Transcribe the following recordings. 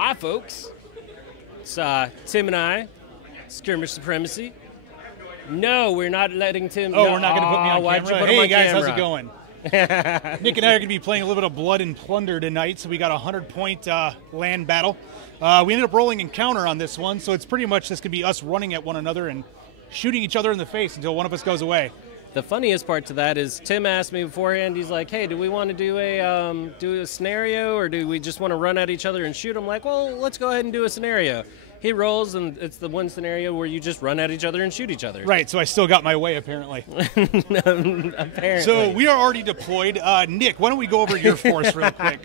Hi, folks. It's Tim and I, Skirmish Supremacy. No, we're not letting Tim. Oh, we're not going to put me on why'd camera? You put him Hey, on guys, camera? how's it going? Nick and I are going to be playing a little bit of Blood and Plunder tonight, so we got a 100-point land battle. We ended up rolling encounter on this one, so it's pretty much just going to be us running at one another and shooting each other in the face until one of us goes away. The funniest part to that is Tim asked me beforehand. He's like, "Hey, do we want to do a scenario, or do we just want to run at each other and shoot?" I'm like, "Well, let's go ahead and do a scenario." He rolls, and it's the one scenario where you just run at each other and shoot each other. Right, so I still got my way, apparently. Apparently. So we are already deployed. Nick, why don't we go over your force real quick?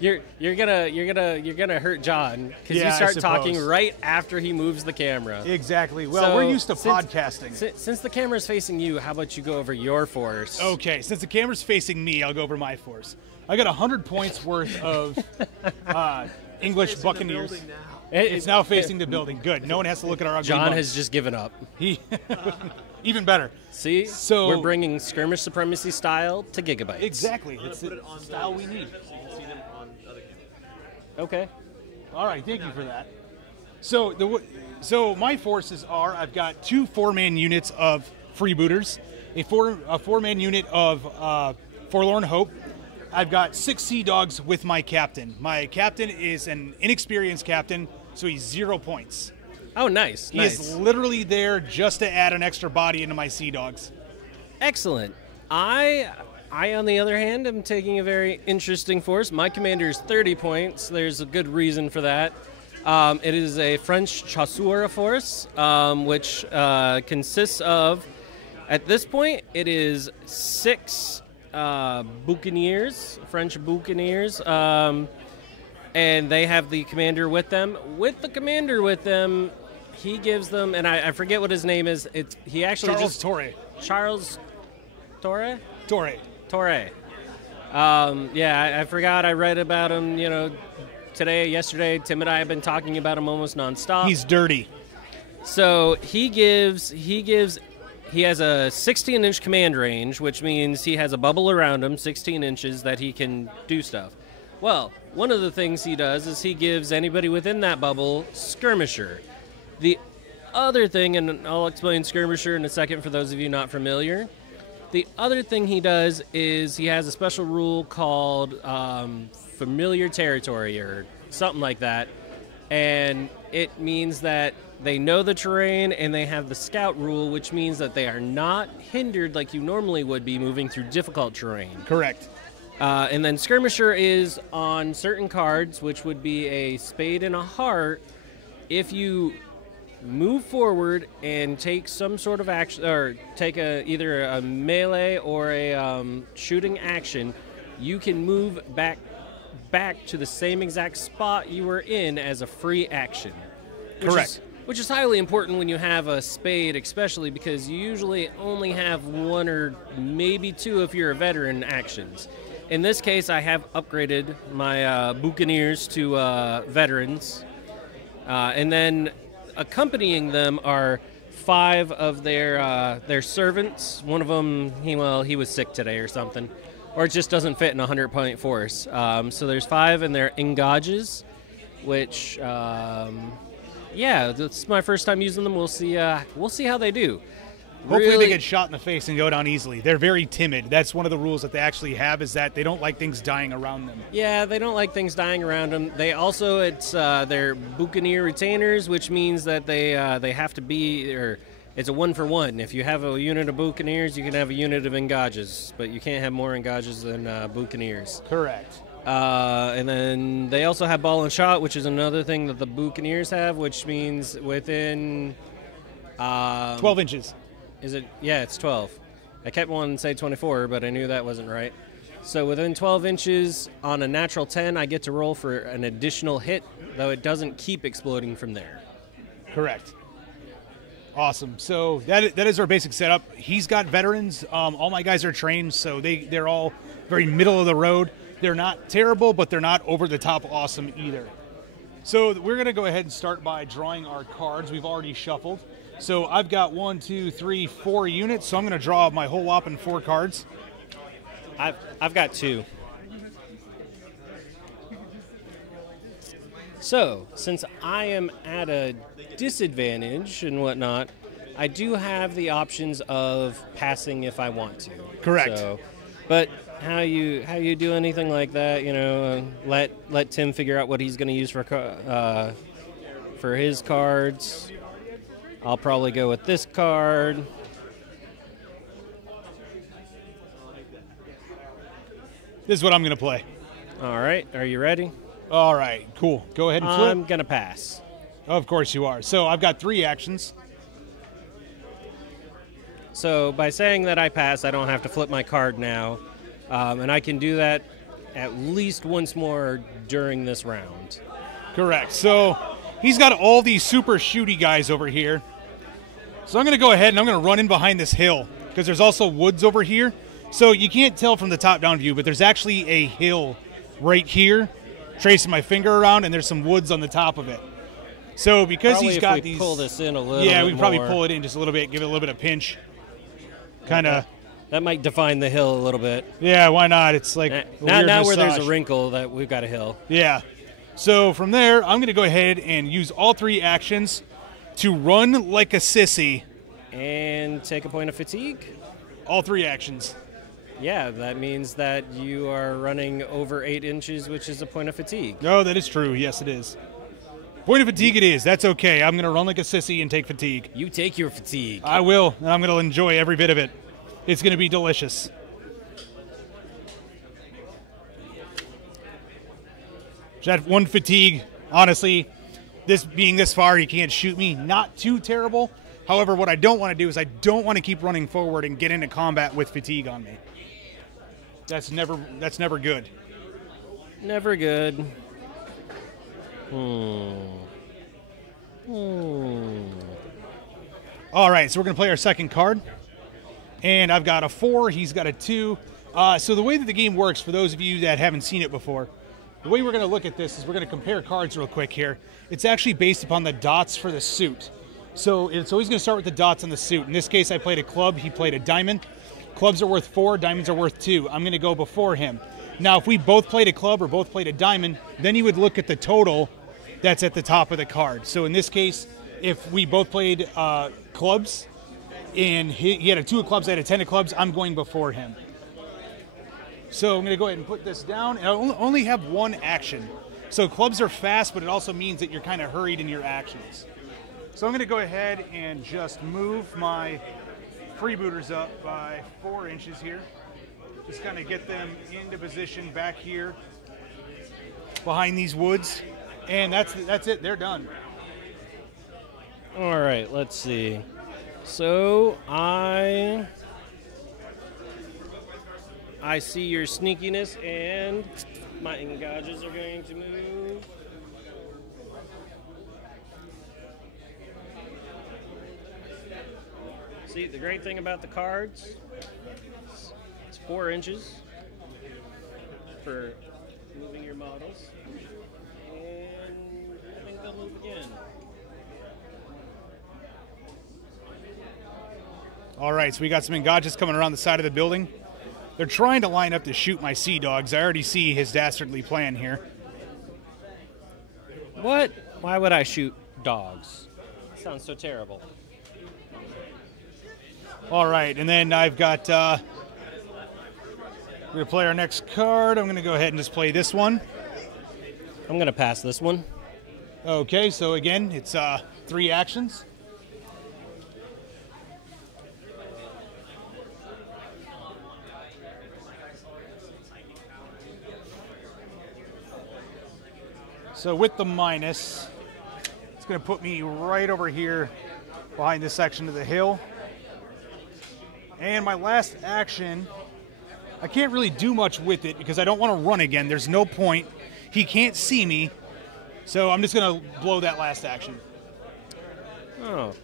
You're gonna hurt John because Yeah, you start I talking suppose. right after he moves the camera. Exactly. Well, So, we're used to since- podcasting. Since the camera's facing you, how about you go over your force? Okay, since the camera's facing me, I'll go over my force. I got 100 points worth of English Buccaneers. It's now facing the building. Good. No one has to look at our ugly John bumps. has just given up. Even better. See, So- we're bringing Skirmish Supremacy style to Gigabytes. Exactly. It's the style we need. Okay. All right, thank you for that. So my forces are: I've got 2 4-man units of freebooters, a four-man unit of Forlorn Hope. I've got 6 Sea Dogs with my captain. My captain is an inexperienced captain, so he's 0 points. Oh, nice. He nice. is literally there just to add an extra body into my Sea Dogs. Excellent. I, on the other hand, am taking a very interesting force. My commander is 30 points. There's a good reason for that. It is a French chasseur force, which consists of, at this point, it is 6 buccaneers, French buccaneers, and they have the commander with them. With the commander with them, he gives them, and I forget what his name is. He actually Charles just Torre. Charles Torre. Torre. Yeah, I forgot. I read about him. Today, yesterday. Tim and I have been talking about him almost nonstop. He's dirty. So he has a 16-inch command range, which means he has a bubble around him, 16 inches, that he can do stuff. Well, one of the things he does is he gives anybody within that bubble Skirmisher. The other thing, and I'll explain Skirmisher in a second for those of you not familiar, the other thing he does is he has a special rule called Familiar Territory or something like that, and it means that they know the terrain and they have the scout rule, which means that they are not hindered like you normally would be moving through difficult terrain. Correct. And then Skirmisher is on certain cards, which would be a spade and a heart. If you move forward and take some sort of action, or take either a melee or a shooting action, you can move back to the same exact spot you were in as a free action. Correct. Which is highly important when you have a spade, especially because you usually only have 1 or maybe 2 if you're a veteran actions. In this case, I have upgraded my buccaneers to veterans, and then accompanying them are 5 of their servants. One of them, he was sick today or something, or it just doesn't fit in a 100-point force. So there's 5, and they're engages, which, yeah, this is my first time using them. We'll see how they do. Hopefully Really- they get shot in the face and go down easily. They're very timid. That's one of the rules that they actually have, is that they don't like things dying around them. Yeah, they don't like things dying around them. They also, they're buccaneer retainers, which means that they have to be, or it's a 1-for-1. If you have a unit of buccaneers, you can have a unit of engages, but you can't have more engages than buccaneers. Correct. And then they also have ball and shot, which is another thing that the buccaneers have, which means within 12 inches. Is it? Yeah, it's 12. I kept wanting to say 24, but I knew that wasn't right. So within 12 inches on a natural 10, I get to roll for an additional hit, though it doesn't keep exploding from there. Correct. Awesome. So that is our basic setup. He's got veterans. All my guys are trained, so they're all very middle of the road. They're not terrible, but they're not over the top awesome either. So we're going to go ahead and start by drawing our cards. We've already shuffled. So I've got 1, 2, 3, 4 units. So I'm going to draw my whole whopping 4 cards. I've got 2. So, since I am at a disadvantage and whatnot, I do have the options of passing if I want to. Correct. So, but how you do anything like that? You know, let Tim figure out what he's going to use for his cards. I'll probably go with this card. This is what I'm going to play. All right, are you ready? All right, cool. Go ahead and flip. I'm going to pass. Of course you are. So I've got 3 actions. So by saying that I pass, I don't have to flip my card now. And I can do that at least once more during this round. Correct. So he's got all these super shooty guys over here. So I'm going to go ahead and I'm going to run in behind this hill because there's also woods over here. So you can't tell from the top-down view, but there's actually a hill right here, tracing my finger around, and there's some woods on the top of it. So because probably he's got if we these, pull this in a little. Yeah, bit we can probably more. pull it in just a little bit, give it a little bit of pinch. Kind of. That might define the hill a little bit. Yeah, why not? It's like a weird now where there's massage. a wrinkle that we've got a hill. Yeah. So from there, I'm going to go ahead and use all 3 actions to run like a sissy. And take a point of fatigue. All 3 actions. Yeah, that means that you are running over 8 inches, which is a point of fatigue. No, that is true. Yes, it is. Point of fatigue it is. That's okay. I'm going to run like a sissy and take fatigue. You take your fatigue. I will, and I'm going to enjoy every bit of it. It's going to be delicious. That 1 fatigue, honestly, this being this far, he can't shoot me. Not too terrible. However, what I don't want to do is I don't want to keep running forward and get into combat with fatigue on me. That's never good. Never good. All right, so we're going to play our second card. And I've got a 4, he's got a 2. So the way that the game works, for those of you that haven't seen it before, the way we're going to look at this is we're going to compare cards real quick here. It's actually based upon the dots for the suit. So it's always going to start with the dots on the suit. In this case, I played a club, he played a diamond. Clubs are worth 4, diamonds are worth 2. I'm going to go before him. Now, if we both played a club or both played a diamond, then you would look at the total that's at the top of the card. So in this case, if we both played clubs, and he had a 2 of clubs, I had a 10 of clubs, I'm going before him. So I'm going to go ahead and put this down. And I only have 1 action. So clubs are fast, but it also means that you're kind of hurried in your actions. So I'm going to go ahead and just move my freebooters up by 4 inches here. Just kind of get them into position back here behind these woods. And that's it. They're done. All right, let's see. So I see your sneakiness, and my engages are going to move. See, the great thing about the cards, it's 4 inches for moving your models, and I think they'll move again. All right, so we got some engages coming around the side of the building. They're trying to line up to shoot my sea dogs. I already see his dastardly plan here. What? Why would I shoot dogs? Sounds so terrible. All right, and then I've got, we're going to play our next card. I'm going to go ahead and just play this one. I'm going to pass this one. Okay, so again, it's 3 actions. So with the minus, it's going to put me right over here behind this section of the hill. And my last action, I can't really do much with it because I don't want to run again. There's no point. He can't see me. So I'm just going to blow that last action. Oh.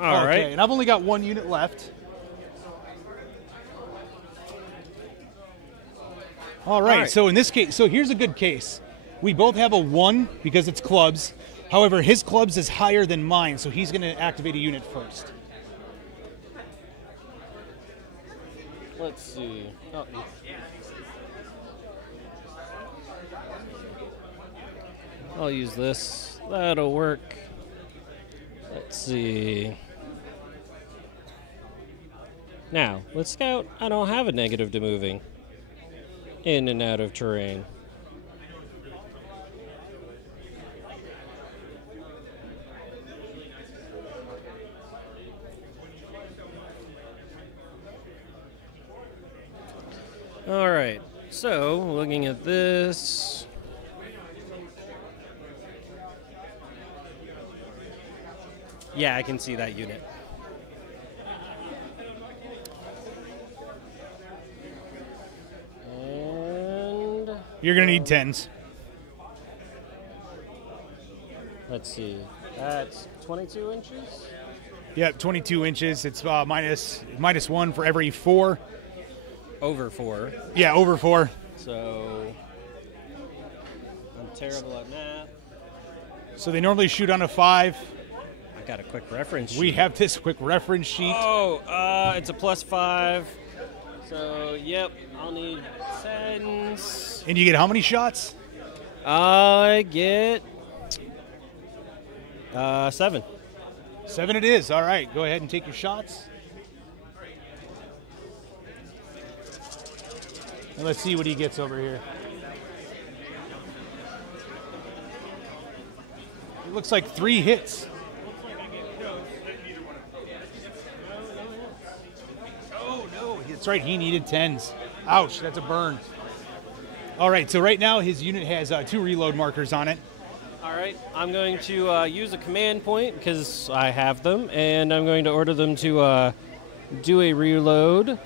All right. And I've only got 1 unit left. All right, so in this case, so here's a good case. We both have a 1 because it's clubs. However, his clubs is higher than mine, so he's going to activate a unit first. Let's see. Oh. I'll use this. That'll work. Let's see. Now, with Scout, I don't have a negative to moving in and out of terrain. All right, so looking at this. Yeah, I can see that unit. And You're going to need 10s. let's see. That's 22 inches. Yep, 22 inches. It's minus 1 for every 4. Over 4. Yeah, over 4. So I'm terrible at math. So they normally shoot on a 5. I got a quick reference sheet. We have this quick reference sheet. Oh, it's a +5. So, yep, I'll need 10s. And you get how many shots? I get 7. 7 it is. All right, go ahead and take your shots. And let's see what he gets over here. It looks like 3 hits. Oh, no. That's right. He needed 10s. Ouch. That's a burn. All right. So right now his unit has 2 reload markers on it. All right. I'm going to use a command point because I have them, and I'm going to order them to do a reload.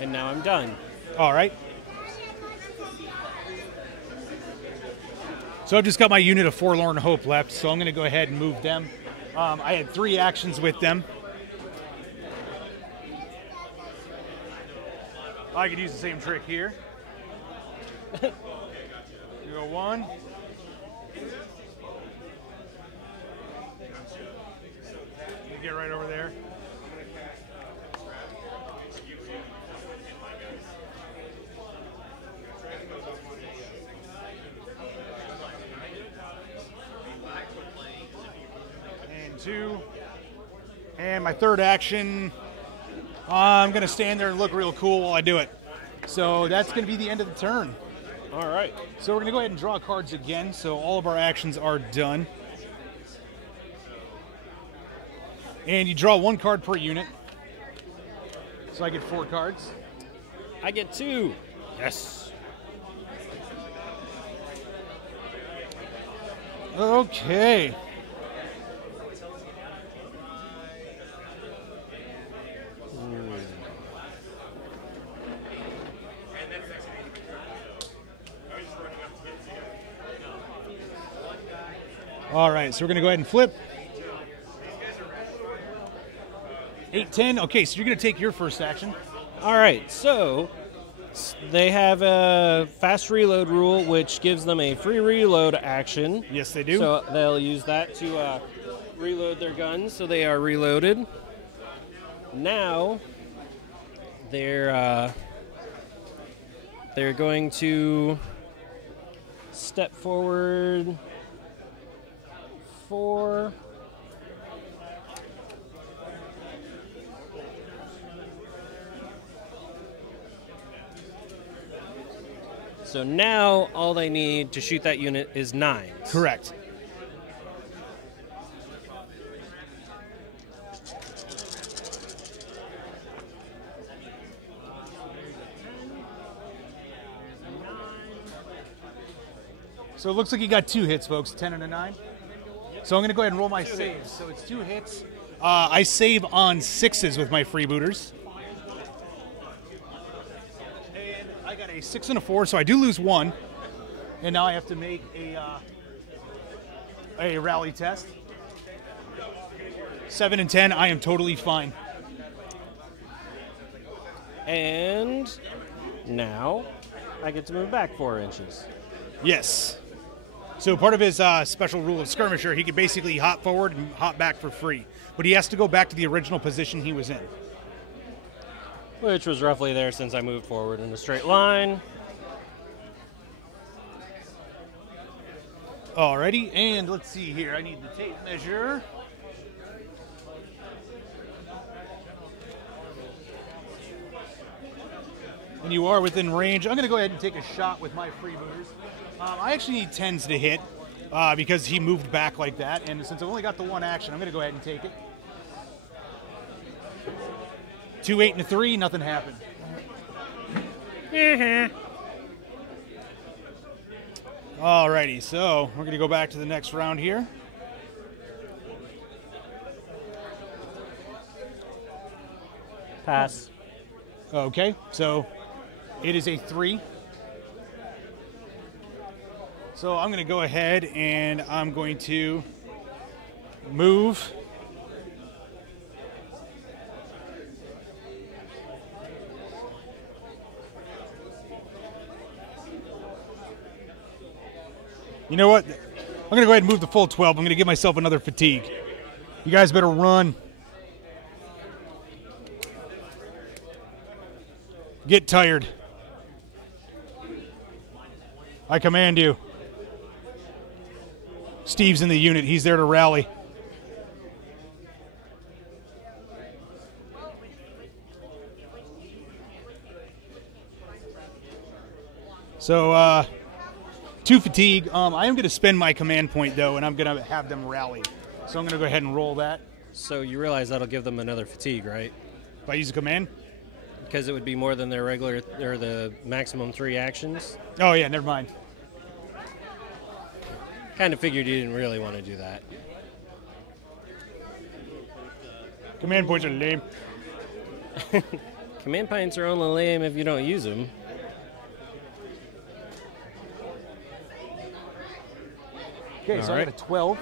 And now I'm done. All right. So I've just got my unit of Forlorn Hope left, so I'm going to go ahead and move them. I had 3 actions with them. I could use the same trick here. You go 1. You get right over there. And 2. And my third action, I'm going to stand there and look real cool while I do it. So that's going to be the end of the turn. All right. So we're going to go ahead and draw cards again, so all of our actions are done. And you draw 1 card per unit. So I get 4 cards. I get 2. Yes. Okay. All right, so we're going to go ahead and flip. 8, 10. Okay, so you're going to take your first action. All right, so they have a fast reload rule, which gives them a free reload action. Yes, they do. So they'll use that to reload their guns, so they are reloaded. Now they're going to step forward 4. So now all they need to shoot that unit is 9s. Correct. So it looks like you got 2 hits, folks, 10 and a 9. So I'm going to go ahead and roll my saves. So it's 2 hits. I save on 6s with my freebooters. And I got a 6 and a 4, so I do lose 1. And now I have to make a rally test. 7 and 10, I am totally fine. And now I get to move back 4 inches. Yes. So part of his special rule of Skirmisher, he can basically hop forward and hop back for free. But he has to go back to the original position he was in. Which was roughly there since I moved forward in a straight line. Alrighty, and let's see here. I need the tape measure. And you are within range. I'm going to go ahead and take a shot with my freebooters. I actually need 10s to hit because he moved back like that. And since I've only got the one action, I'm going to go ahead and take it. 2, 8, and a 3. Nothing happened. Alrighty, so we're going to go back to the next round here. Pass. Okay, so it is a 3. So I'm going to go ahead and I'm going to move. You know what? I'm going to go ahead and move the full 12. I'm going to give myself another fatigue. You guys better run. Get tired. I command you. Steve's in the unit. He's there to rally. So, 2 fatigue. I am going to spend my command point, though, and I'm going to have them rally. So I'm going to go ahead and roll that. So you realize that'll give them another fatigue, right? If I use a command? Because it would be more than their regular, or the maximum 3 actions. Oh, yeah, never mind. Kind of figured you didn't really want to do that. Command points are lame. Command points are only lame if you don't use them. Okay, so I got a 12.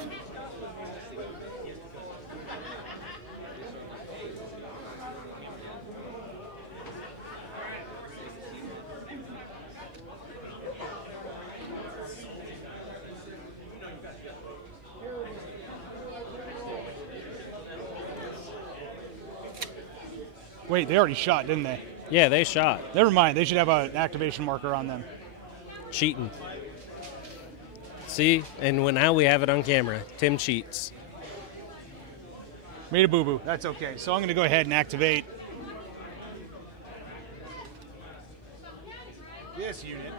Wait, they already shot, didn't they? Yeah, they shot. Never mind. They should have an activation marker on them. Cheating. See? And now we have it on camera. Tim cheats. Made a boo-boo. That's okay. So I'm going to go ahead and activate this unit.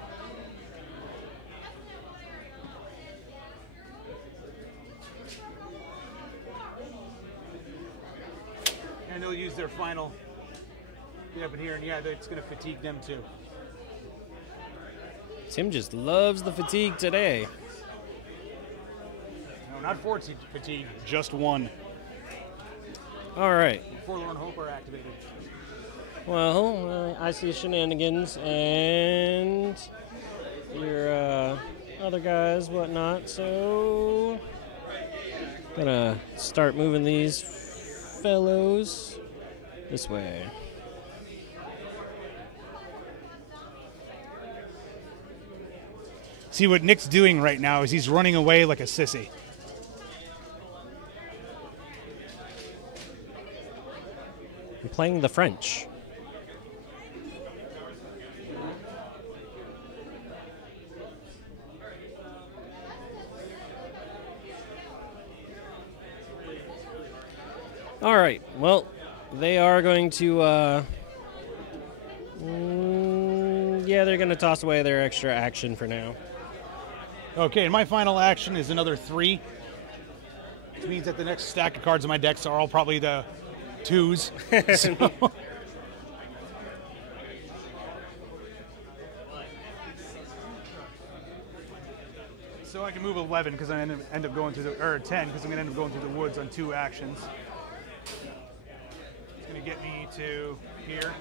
And they'll use their final up in here, and yeah, it's going to fatigue them too. Tim just loves the fatigue today. No, not 4 fatigue, just 1. All right. Forlorn Hope are activated. Well, I see shenanigans and your other guys, whatnot. So, gonna start moving these fellows this way. See, what Nick's doing right now is he's running away like a sissy. I'm playing the French. All right. Well, they are going to. Yeah, they're going to toss away their extra action for now. Okay, and my final action is another 3. Which means that the next stack of cards in my decks are all probably the 2s. So I can move 11 because I end up going through the, or 10 because I'm going to end up going through the woods on 2 actions. It's going to get me to here,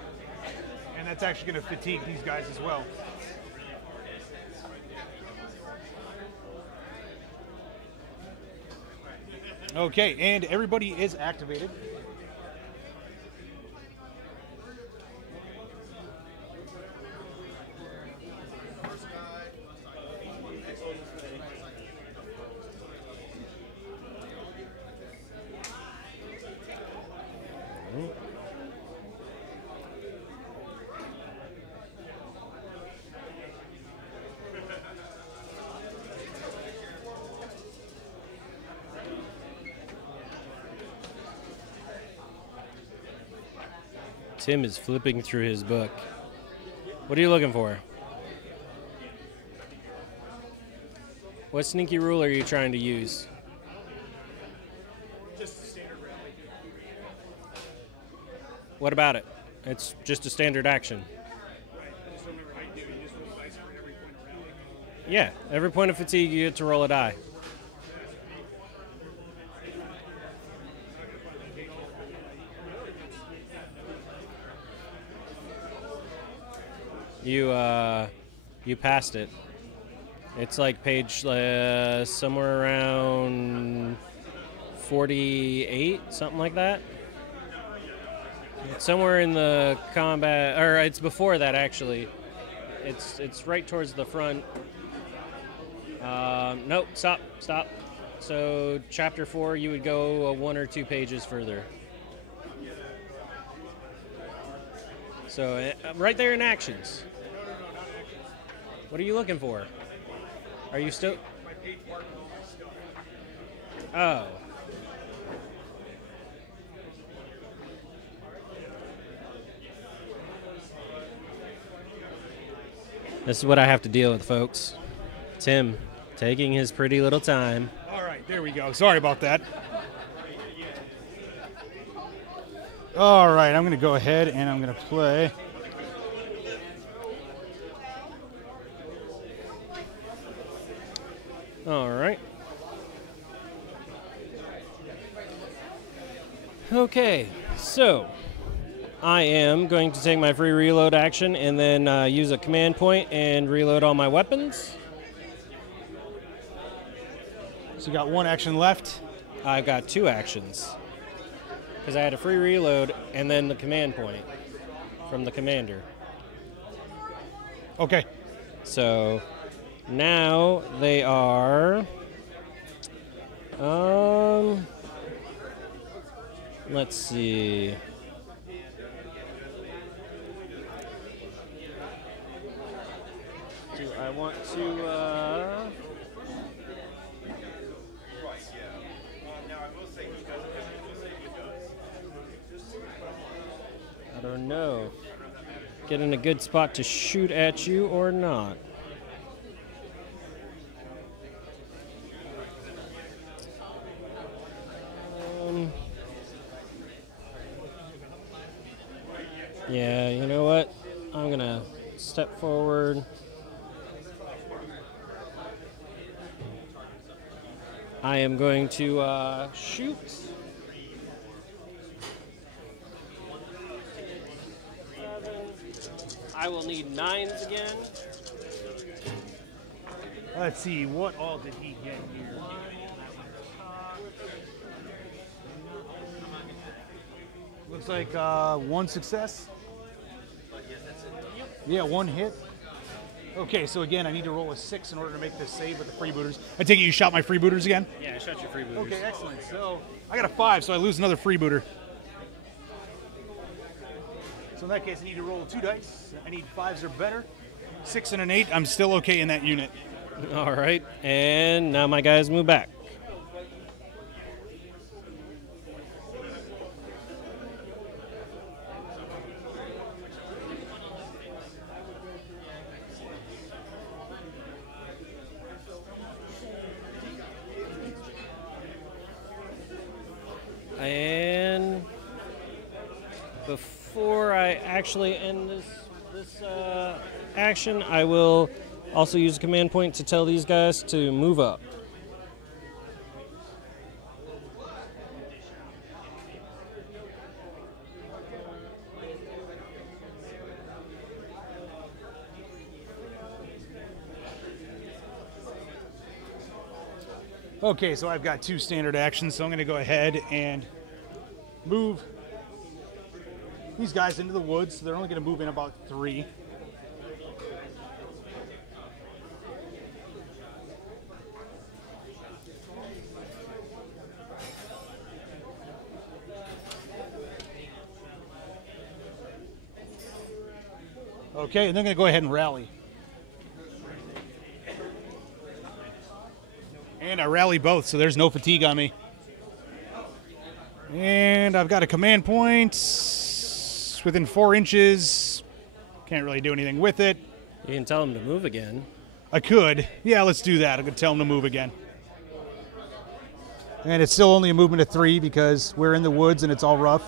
and that's actually going to fatigue these guys as well. Okay, and everybody is activated. Tim is flipping through his book. What are you looking for? What sneaky rule are you trying to use? Just a standard rally. What about it? It's just a standard action. Right. I just don't remember how you do it. You just roll dice for every point of rally. Yeah, every point of fatigue you get to roll a die. You passed it. It's like page somewhere around 48, something like that. It's somewhere in the combat, or it's before that actually. It's right towards the front. Nope, stop. So chapter 4, you would go 1 or 2 pages further. So right there in actions. What are you looking for? Are you still? Oh. This is what I have to deal with, folks. Tim taking his pretty little time. All right, there we go. Sorry about that. All right, I'm going to go ahead and I'm going to play. All right. Okay, so I am going to take my free reload action and then use a command point and reload all my weapons. So you got 1 action left. I've got 2 actions because I had a free reload and then the command point from the commander. Okay. So now they are, let's see. Do I want to, I don't know. Get in a good spot to shoot at you or not. Yeah, you know what? I'm gonna step forward. I am going to shoot. I will need 9s again. Let's see, what all did he get here? Looks like 1 success. Yeah, 1 hit. Okay, so again, I need to roll a 6 in order to make this save with the freebooters. I take it you shot my freebooters again? Yeah, I shot your freebooters. Okay, excellent. So I got a 5, so I lose another freebooter. So in that case, I need to roll 2 dice. I need 5s or better. 6 and an 8. I'm still okay in that unit. All right, and now my guys move back. And before I actually end this action, I will also use a command point to tell these guys to move up. Okay, so I've got 2 standard actions, so I'm going to go ahead and move these guys into the woods. So they're only going to move in about 3. Okay, and they're going to go ahead and rally. And I rally both, so there's no fatigue on me. And I've got a command point within 4 inches. Can't really do anything with it. You can tell him to move again. I could. Yeah, let's do that. I'm going to tell him to move again. And it's still only a movement of 3 because we're in the woods and it's all rough.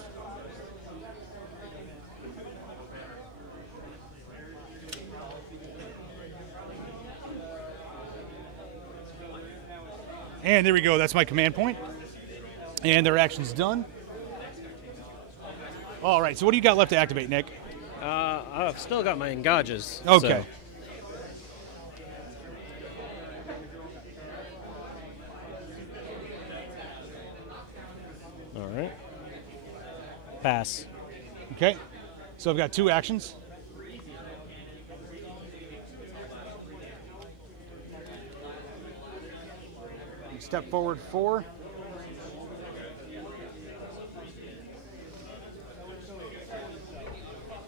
And there we go. That's my command point. And their action's done. All right. So what do you got left to activate, Nick? I've still got my engages. Okay. So. All right. Pass. Okay. So I've got 2 actions. Step forward 4.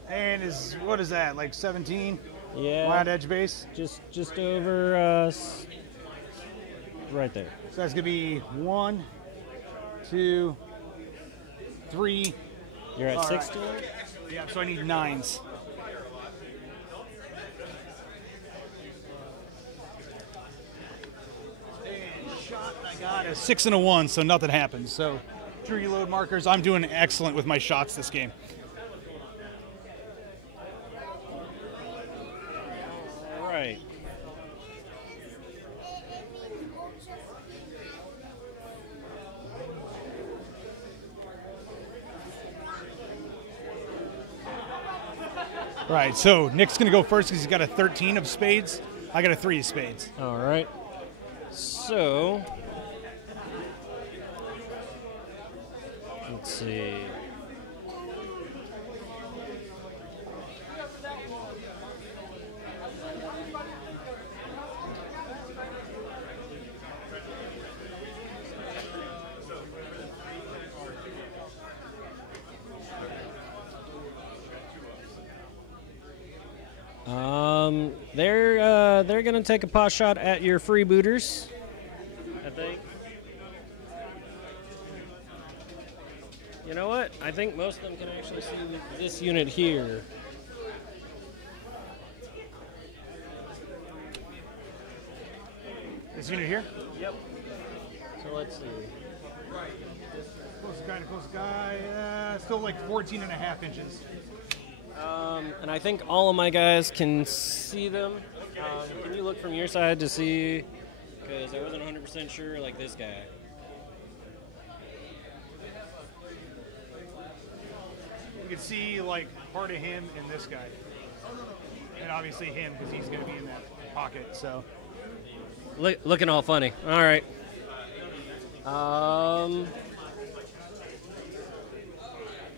And what is that, like 17? Yeah. Wide edge base? Just over, right there. So that's going to be 1, 2, 3. You're at 16? Right. Yeah, so I need 9s. Got a 6 and a 1, so nothing happens. So, true reload markers. I'm doing excellent with my shots this game. All right. All right, so Nick's going to go first because he's got a 13 of spades. I got a 3 of spades. All right. So, let's see. They're gonna take a pot shot at your freebooters, I think. You know what? I think most of them can actually see this unit here. This unit here? Yep. So let's see. Close guy to close guy. Still like 14 and a half inches. And I think all of my guys can see them. Can you look from your side to see? Because I wasn't 100% sure, like this guy. You can see like part of him and this guy. And obviously him because he's going to be in that pocket, so. Looking all funny. All right.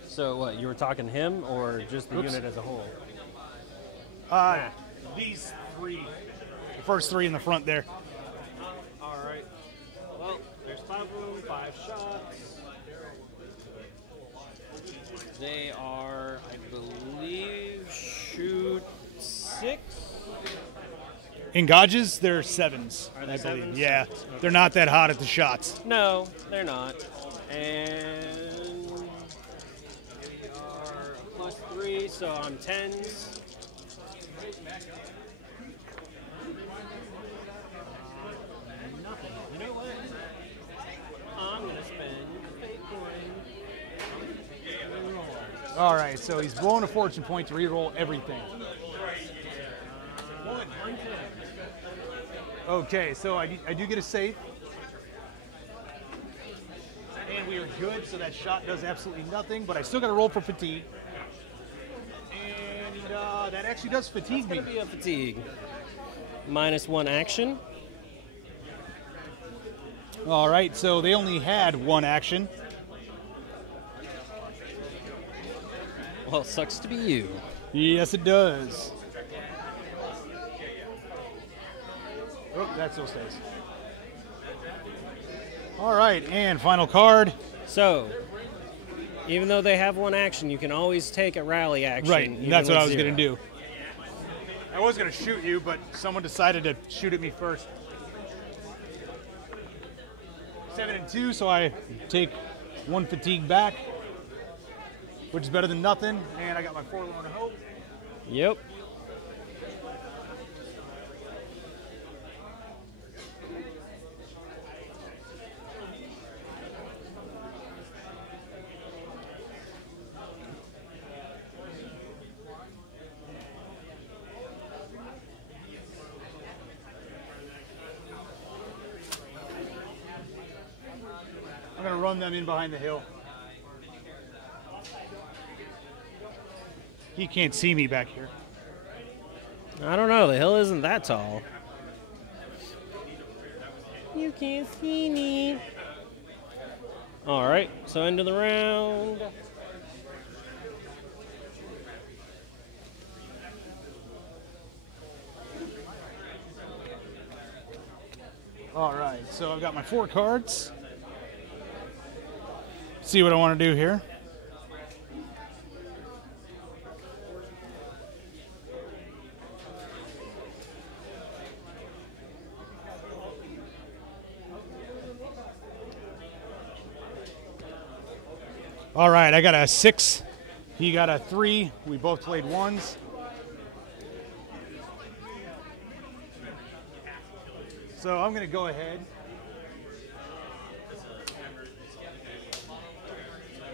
So what, you were talking him or just the unit as a whole? These 3. The first 3 in the front there. All right. Well, there's 5 of them, 5 shots. They are, I believe, shoot 6. Engages, they're 7s. Are they I believe. 7s? Yeah. Okay. They're not that hot at the shots. No, they're not. And they are a +3, so I'm 10s. Nothing. You know what? I'm going to spend fate coin. All right, so he's blowing a fortune point to reroll everything. Okay, so I do get a save. And we are good, so that shot does absolutely nothing, but I still got to roll for fatigue. And that actually does fatigue me. It's going to be a fatigue. -1 action. All right, so they only had 1 action. Well, it sucks to be you. Yes, it does. Oh, that still stays. All right, and final card. So, even though they have 1 action, you can always take a rally action. Right, that's what I was going to do. I was going to shoot you, but someone decided to shoot at me first. 7 and 2, so I take 1 fatigue back. which is better than nothing. And I got my forlorn hope. Yep. I'm going to run them in behind the hill. He can't see me back here. I don't know. The hill isn't that tall. You can't see me. All right. So end of the round. All right. So I've got my 4 cards. See what I want to do here. All right, I got a 6. He got a 3. We both played 1s. So I'm going to go ahead.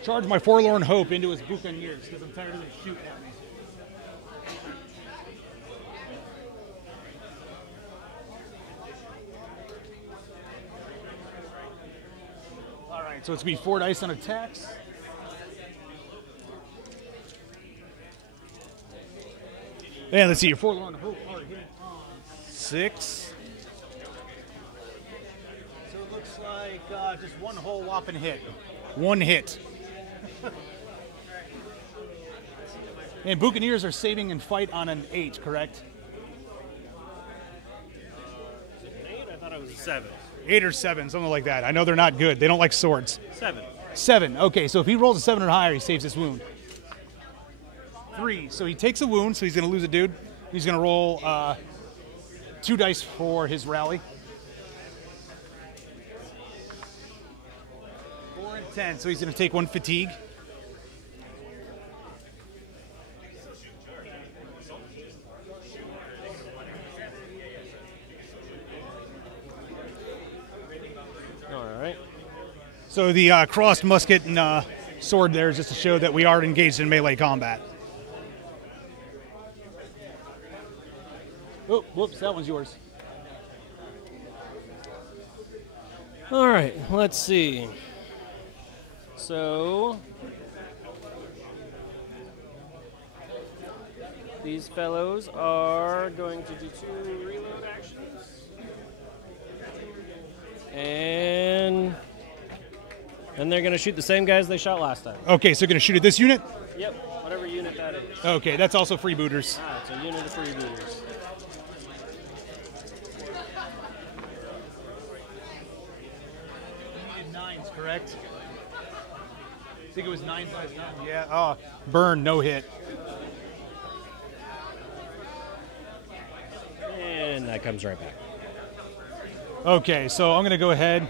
Charge my forlorn hope into his buccaneers because I'm tired of this shooting at me. All right, so it's going to be 4 dice on attacks. And let's see, your forlorn hope are hit on 6. So it looks like just one whole whopping hit. 1 hit. And Buccaneers are saving and fight on an 8, correct? Is it an 8? I thought it was a 7. 8 or 7, something like that. I know they're not good. They don't like swords. 7. 7. Okay, so if he rolls a 7 or higher, he saves this wound. 3. So he takes a wound, so he's going to lose a dude. He's going to roll 2 dice for his rally. 4 and 10, so he's going to take 1 fatigue. All right. So the crossed musket and sword there is just to show that we are engaged in melee combat. Oh, whoops, that one's yours. All right, let's see. So these fellows are going to do 2 reload actions. And then they're going to shoot the same guys they shot last time. Okay, so you're going to shoot at this unit? Yep, whatever unit that is. Okay, that's also freebooters. Ah, it's a unit of freebooters. You did 9s, correct? I think it was 9 plus 9. Yeah, oh, burn, no hit. And that comes right back. Okay, so I'm going to go ahead.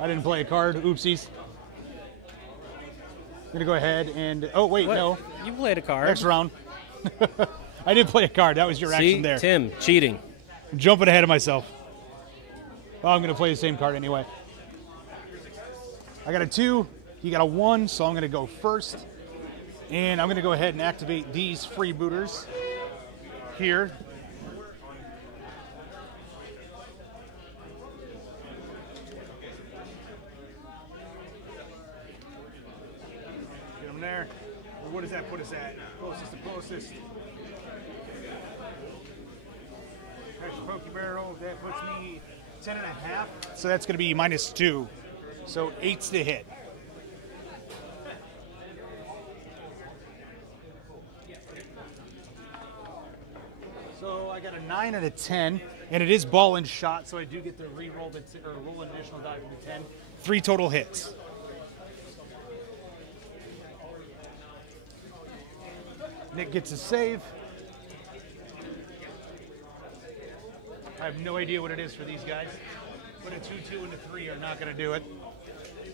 I didn't play a card. Oopsies. I'm going to go ahead and... Oh, wait, What? no. You played a card. Next round. I did play a card. That was your action there. Tim, cheating. I'm jumping ahead of myself. Oh, I'm going to play the same card anyway. I got a 2. He got a 1, so I'm going to go first. And I'm going to go ahead and activate these freebooters here. Get them there. What does that put us at? Closest to closest. Pressure pokey barrel. That puts me 10.5. So that's going to be -2. So 8's to hit. So I got a 9 and a 10, and it is ball and shot, so I do get to re-roll or roll an additional die from the 10. 3 total hits. Nick gets a save. I have no idea what it is for these guys, but a 2, 2, and a 3 are not going to do it.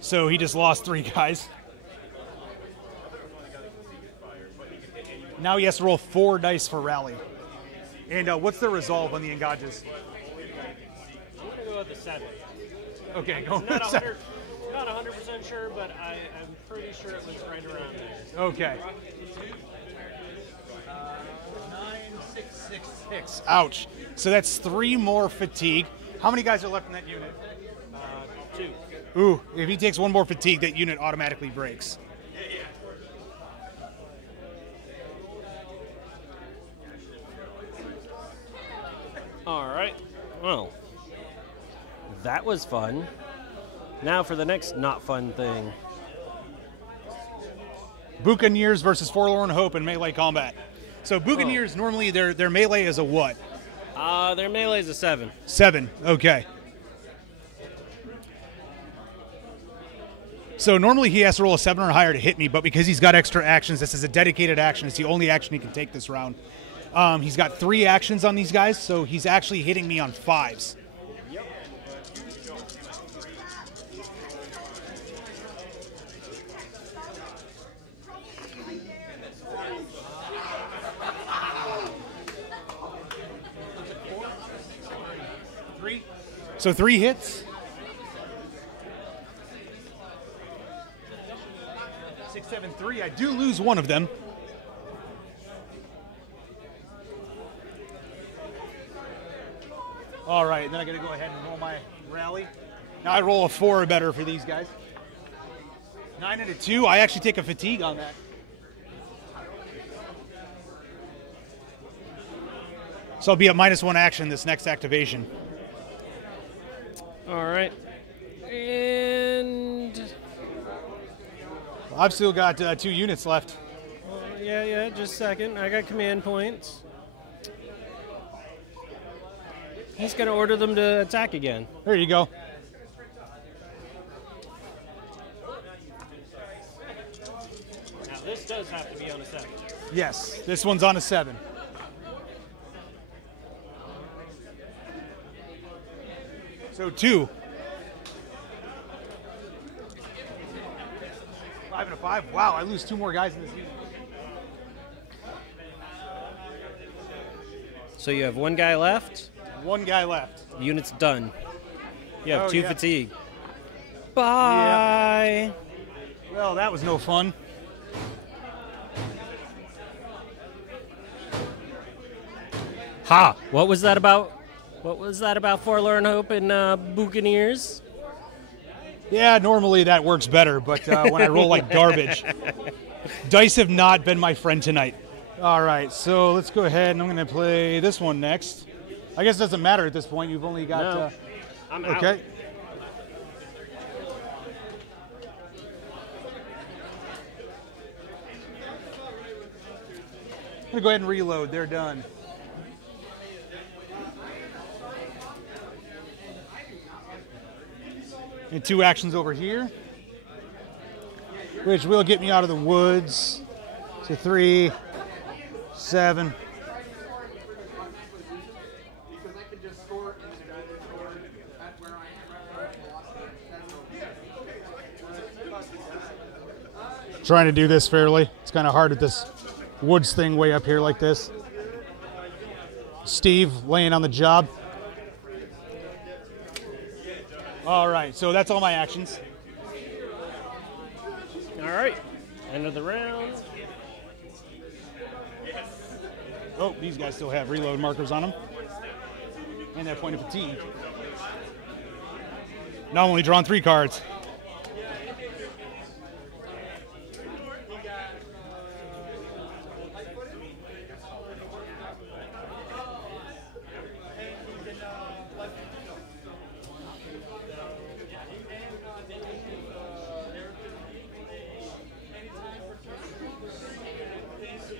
So he just lost 3 guys. Now he has to roll 4 dice for rally. And what's the resolve on the engages? I'm going to go with the 7. Okay, go with Not 7. Not 100% sure, but I'm pretty sure it was right around there. Okay. 9666. Ouch. So that's 3 more fatigue. How many guys are left in that unit? 2. Ooh, if he takes 1 more fatigue, that unit automatically breaks. All right. Well, that was fun. Now for the next not fun thing. Buccaneers versus Forlorn Hope in melee combat. So Buccaneers, normally their melee is a what? Their melee is a 7. 7, okay. So normally he has to roll a 7 or higher to hit me, but because he's got extra actions, this is a dedicated action. It's the only action he can take this round. He's got 3 actions on these guys, so he's actually hitting me on 5s. Yep. So 3 hits. 6, 7, 3. I do lose one of them. All right, then I got to go ahead and roll my rally. Now I roll a 4 or better for these guys. 9 and a 2. I actually take a fatigue on that. So I'll be at -1 action this next activation. All right. And I've still got 2 units left. yeah, just a second. I got command points. He's going to order them to attack again. There you go. Now this does have to be on a 7. Yes, this one's on a 7. So 2. 5 and a 5. Wow, I lose 2 more guys in this unit. So you have 1 guy left. 1 guy left. Unit's done. You have 2 yeah. fatigue. Bye. Well, that was no fun. Ha! What was that about? What was that about Forlorn Hope and Buccaneers? Yeah, normally that works better, but when I roll like garbage, dice have not been my friend tonight. All right, so let's go ahead and I'm going to play this one next. I guess it doesn't matter at this point. You've only got. No, I'm out. Okay. I'm going to go ahead and reload. They're done. And 2 actions over here, which will get me out of the woods. So 3, 7. Trying to do this fairly. It's kind of hard at this woods thing way up here like this. Steve laying on the job. All right, so that's all my actions. All right. End of the round. Oh, these guys still have reload markers on them. And that point of fatigue. Now I'm only drawn 3 cards.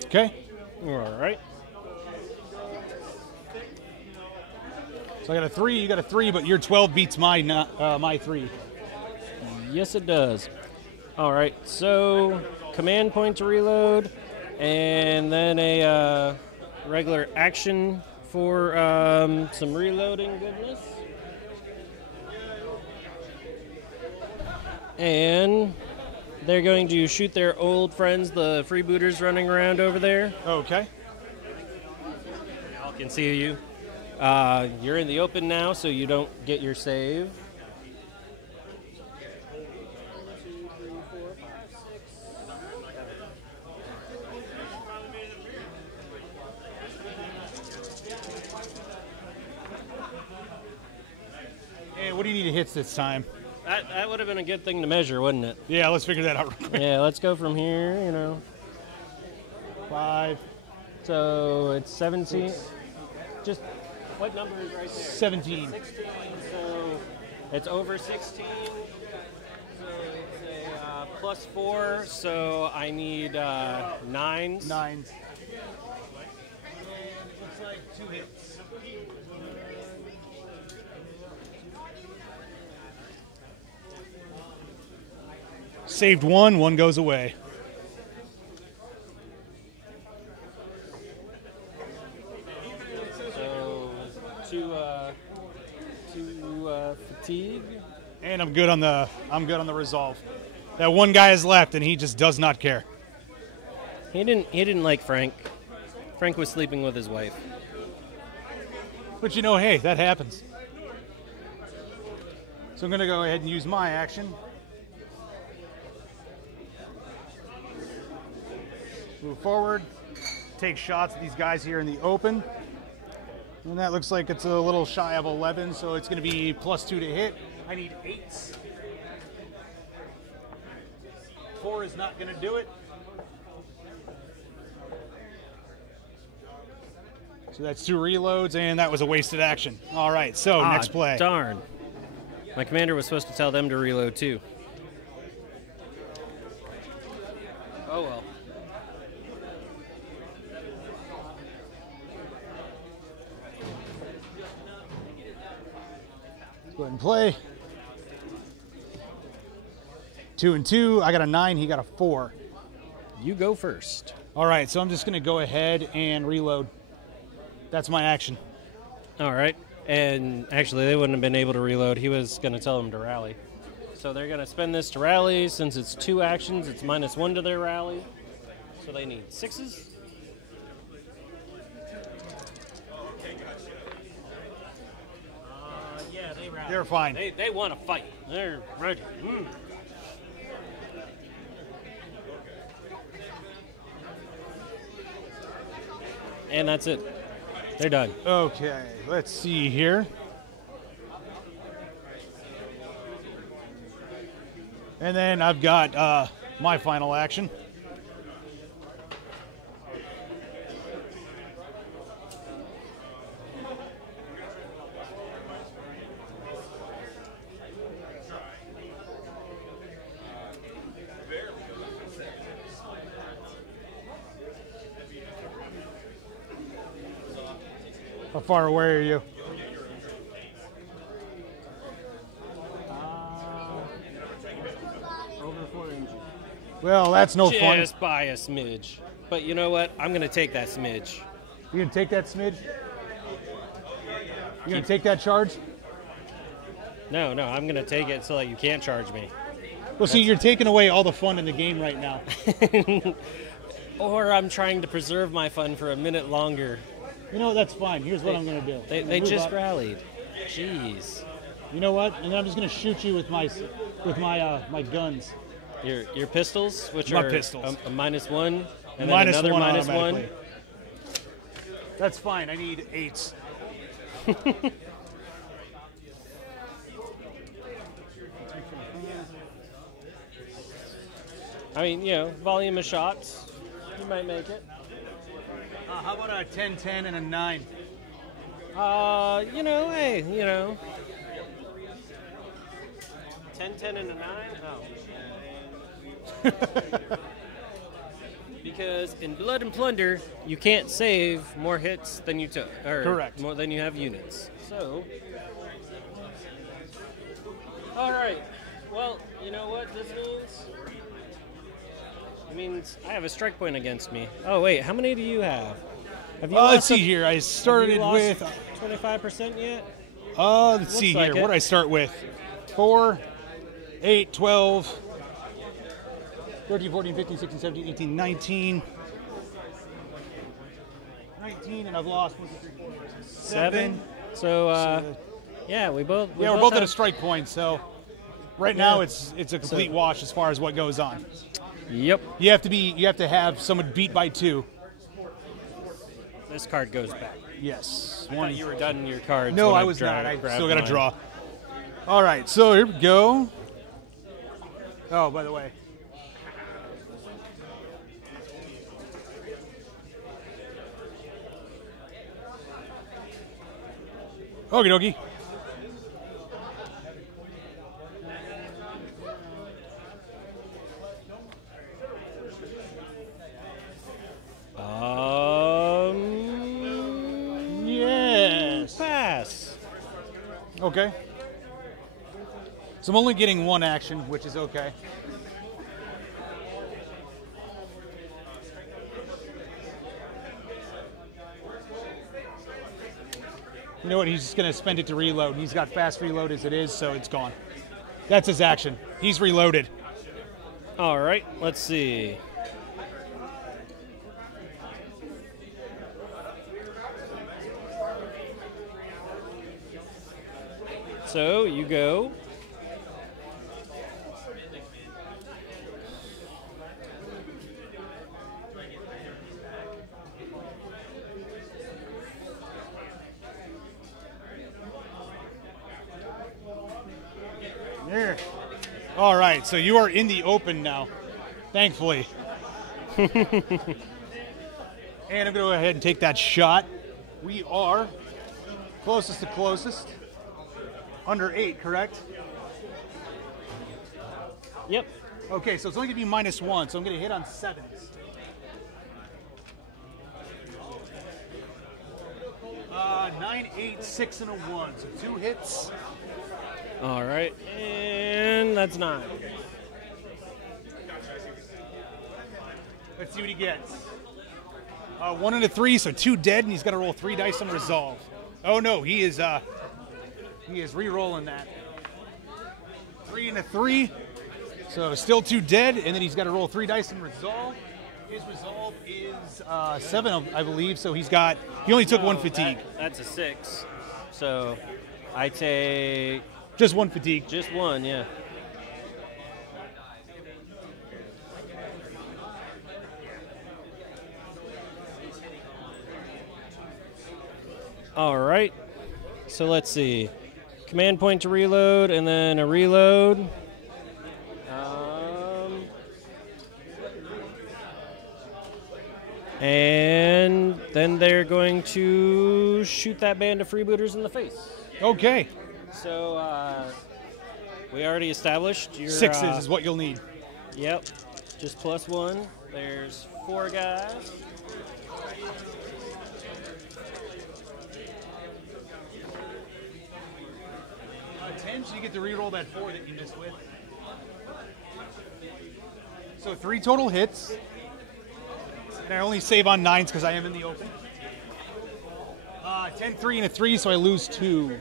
Okay. All right. So I got a 3, you got a 3, but your 12 beats my 3. Yes, it does. All right. So command point to reload, and then a regular action for some reloading goodness. And They're going to shoot their old friends, the freebooters running around over there. Okay. I can see you. You're in the open now, so you don't get your save. Hey, what do you need to hit this time? That would have been a good thing to measure, wouldn't it? Yeah, let's figure that out real quick. Yeah, let's go from here, you know. 5. So it's 17. Just what number is right there? 17. 16. So it's over 16. So it's a plus 4. So I need 9s. 9s. Looks like 2 hits. Saved 1, 1 goes away. So two fatigue. And I'm good on the resolve. That one guy is left, and he just does not care. He didn't like Frank. Frank was sleeping with his wife. But you know, hey, that happens. So I'm going to go ahead and use my action. Move forward, take shots at these guys here in the open. And that looks like it's a little shy of 11, so it's going to be +2 to hit. I need 8s. 4 is not going to do it. So that's 2 reloads, and that was a wasted action. All right, so next play. Darn. My commander was supposed to tell them to reload too. Oh well. Let's go ahead and play. 2 and 2. I got a 9. He got a 4. You go first. All right, so I'm just going to go ahead and reload. That's my action. All right. And actually, they wouldn't have been able to reload. He was going to tell them to rally. So they're going to spend this to rally. Since it's 2 actions, it's -1 to their rally. So they need 6s. Yeah, they rally. They're fine. They want to fight. They're ready. And that's it. They're done. Okay, let's see here. And then I've got my final action. How far away are you? Over 4 inches. Well, that's no fun. Just by a smidge. But you know what? I'm going to take that smidge. You gonna take that smidge? You gonna take that charge? No, I'm going to take it so that you can't charge me. Well, see, you're taking away all the fun in the game right now. Or I'm trying to preserve my fun for a minute longer. You know what? That's fine. Here's what I'm gonna do. They just rallied. Jeez. You know what? And then I'm just gonna shoot you with my my guns. Your pistols, which My are pistols. a -1, and then Minus another one -1. automatically. That's fine. I need 8s. I mean, you know, volume of shots. You might make it. How about a 10, 10, and a 9? You know, hey, you know. 10, 10, and a 9? Oh. Because in Blood and Plunder, you can't save more hits than you took. Or Correct. More than you have units. So. Alright. Well, you know what this means? It means I have a strike point against me. Oh, wait. How many do you have? Have you Let's see here. I started with 25% yet? let's see like here. it. What did I start with? 4, 8, 12. 13, 14, 15, 16, 17, 18, 19. 19, and I've lost 1, 2, 3, 4, 5, 6, 7. So, yeah, we're both at a strike point. So right now it's a complete wash as far as what goes on. Yep. You have to have someone beat by 2. This card goes back. Yes. I thought you were done your cards. No, I was not. I still got to draw. All right, so here we go. Oh, by the way. Okie dokie. Yes. Pass. Okay. So I'm only getting 1 action, which is okay. You know what? He's just going to spend it to reload. He's got fast reload as it is, so it's gone. That's his action. He's reloaded. All right, let's see. So you go. There. All right, so you are in the open now, thankfully. And I'm going to go ahead and take that shot. We are closest to closest. Under 8, correct? Yep. Okay, so it's only going to be -1, so I'm going to hit on 7s. Nine, 8, 6, and a 1, so 2 hits. All right, and that's 9. Let's see what he gets. 1 and a 3, so 2 dead, and he's got to roll 3 dice on resolve. Oh no, he is re-rolling that. 3 and a 3, so still 2 dead, and then he's got to roll 3 dice and resolve. His resolve is 7, I believe, so he only took 1 fatigue. That's a 6. So I take just 1 fatigue. Just 1, yeah. All right. So let's see. Command point to reload, and then a reload. And then they're going to shoot that band of freebooters in the face. Okay. So we already established your 6s is what you'll need. Yep. Just +1. There's 4 guys. So you get to re-roll that 4 that you missed with. So 3 total hits. And I only save on 9s because I am in the open. 10, 3, and a 3, so I lose 2.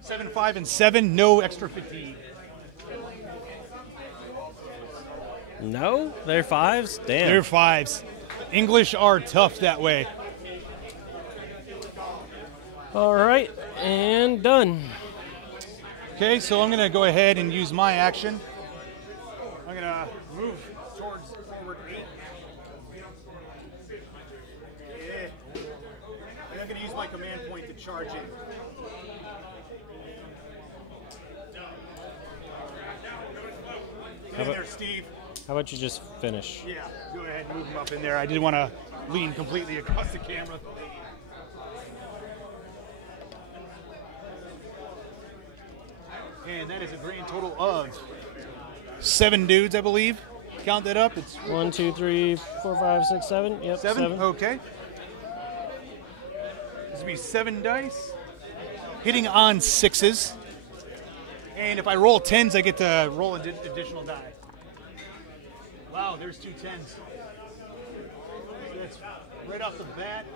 Seven, 5, and 7, no extra fatigue. No? They're 5s? Damn. They're 5s. English are tough that way. All right, and done. Okay, so I'm going to go ahead and use my action. I'm going to move towards forward 8. Yeah. And I'm going to use my command point to charge in. Get in there, Steve. How about you just finish? Yeah, go ahead and move him up in there. I didn't want to lean completely across the camera. And that is a grand total of 7 dudes, I believe. Count that up. It's 1, 2, 3, 4, 5, 6, 7. Yep, 7. Okay. This will be 7 dice. Hitting on 6s. And if I roll 10s, I get to roll an additional die. Wow, there's 2 10s. So that's right off the bat.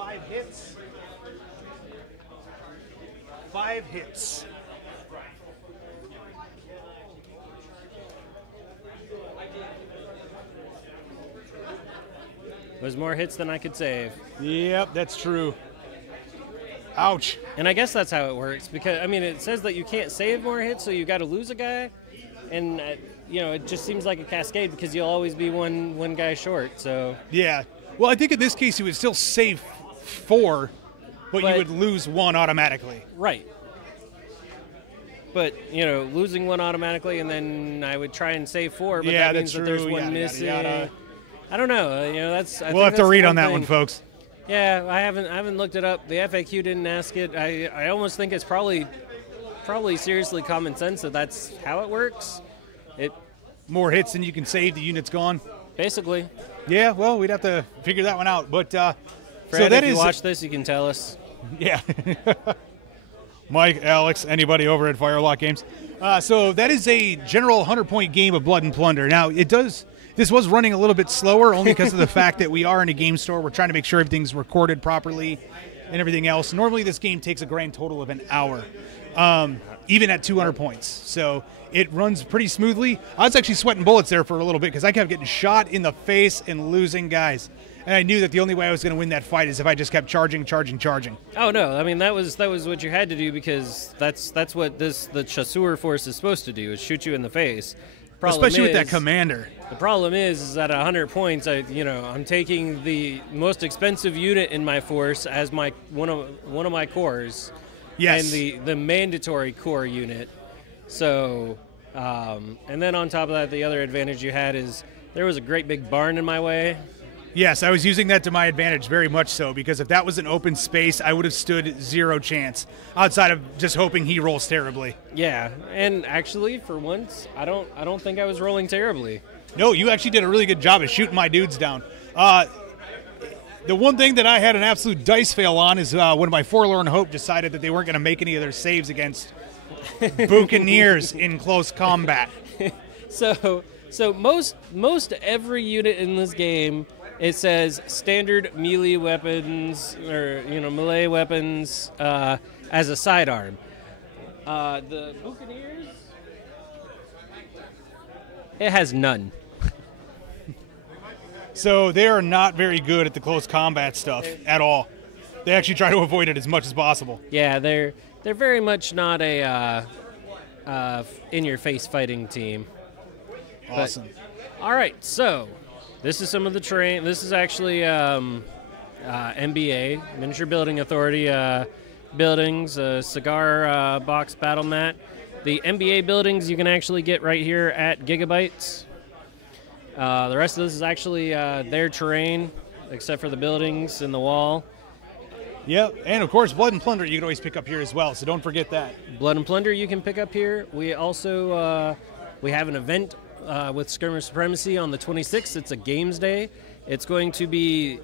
5 hits. 5 hits. There's more hits than I could save. Yep, that's true. Ouch. And I guess that's how it works, because I mean it says that you can't save more hits, so you got to lose a guy, and you know, it just seems like a cascade because you'll always be one guy short. So yeah. Well, I think in this case you would still save 4, but you would lose 1 automatically. Right. But, you know, losing 1 automatically, and then I would try and save 4, but that means that there's 1 missing. I don't know. You know, we'll have to read on that one, folks. Yeah, I haven't looked it up. The FAQ didn't ask it. I almost think it's probably seriously common sense that that's how it works. More hits than you can save, the unit's gone. Basically. Yeah, well, we'd have to figure that one out. But Fred, so that if you watch this, you can tell us. Yeah. Mike, Alex, anybody over at Firelock Games. So that is a general 100-point game of Blood and Plunder. Now, this was running a little bit slower only because of the fact that we are in a game store. We're trying to make sure everything's recorded properly and everything else. Normally, this game takes a grand total of an hour, even at 200 points. So it runs pretty smoothly. I was actually sweating bullets there for a little bit because I kept getting shot in the face and losing guys. And I knew that the only way I was going to win that fight is if I just kept charging. Oh no! I mean that was what you had to do, because that's what the chasseur force is supposed to do, is shoot you in the face. Especially with that commander. The problem is at 100 points, I'm taking the most expensive unit in my force as one of my cores. Yes. And the mandatory core unit. So, and then on top of that, the other advantage you had is there was a great big barn in my way. Yes, I was using that to my advantage, very much so, because if that was an open space, I would have stood 0 chance, outside of just hoping he rolls terribly. Yeah, and actually, for once, I don't think I was rolling terribly. No, you actually did a really good job of shooting my dudes down. The one thing that I had an absolute dice fail on is when my Forlorn Hope decided that they weren't going to make any of their saves against Buccaneers in close combat. So most every unit in this game, it says standard melee weapons, or melee weapons as a sidearm. The Buccaneers, it has none. So they are not very good at the close combat stuff at all. They actually try to avoid it as much as possible. Yeah, they're very much not a in-your-face fighting team. Awesome. But, all right, so this is some of the terrain. This is actually MBA, Miniature Building Authority buildings, cigar box battle mat. The MBA buildings you can actually get right here at GigaBites. The rest of this is actually their terrain, except for the buildings and the wall. Yep, and of course, Blood and Plunder you can always pick up here as well, so don't forget that. Blood and Plunder you can pick up here. We also we have an event with Skirmish Supremacy on the 26th. It's a games day. It's going to be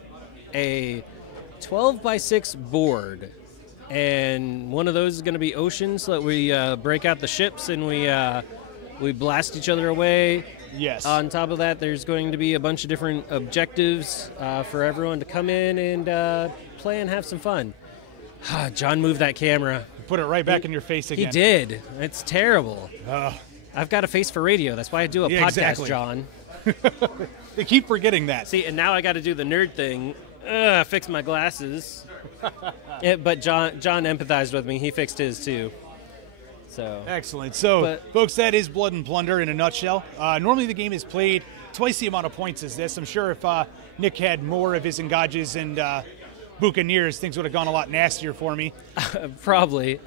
a 12x6 board, and one of those is going to be ocean, so that we break out the ships and we blast each other away. Yes. On top of that, there's going to be a bunch of different objectives for everyone to come in and play and have some fun. John moved that camera. Put it right back in your face again. He did. It's terrible. I've got a face for radio. That's why I do a podcast, exactly. John. They keep forgetting that. See, and now I got to do the nerd thing. Fix my glasses. But John empathized with me. He fixed his too. So excellent. So, folks, that is Blood and Plunder in a nutshell. Normally the game is played twice the amount of points as this. I'm sure if Nick had more of his engages and Buccaneers, things would have gone a lot nastier for me. Probably.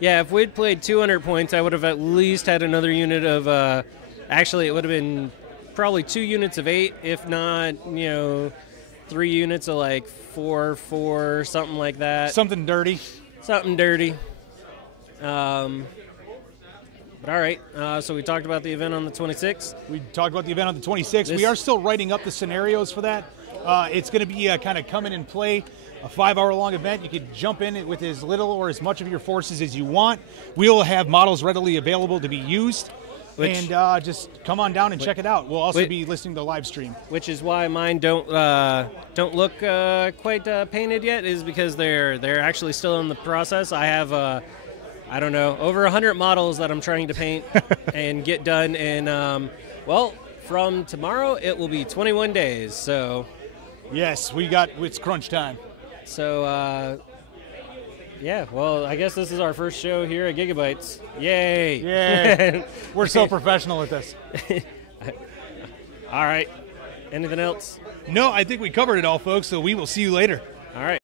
Yeah, if we'd played 200 points, I would have at least had another unit of, actually it would have been probably 2 units of 8, if not, 3 units of like 4, something like that. Something dirty. Something dirty. But all right, so we talked about the event on the 26th. We talked about the event on the 26th. We are still writing up the scenarios for that. It's going to be kind of come in and play, a 5-hour-long event. You could jump in with as little or as much of your forces as you want. We'll have models readily available to be used. and just come on down and check it out. We'll also be listening to the live stream. Which is why mine don't look quite painted yet, is because they're actually still in the process. I have I don't know, over 100 models that I'm trying to paint and get done. And well, from tomorrow it will be 21 days. So yes, it's crunch time. So yeah, well, I guess this is our first show here at Gigabytes. Yay! Yay! We're so professional at this. All right. Anything else? No, I think we covered it all, folks, so we will see you later. All right.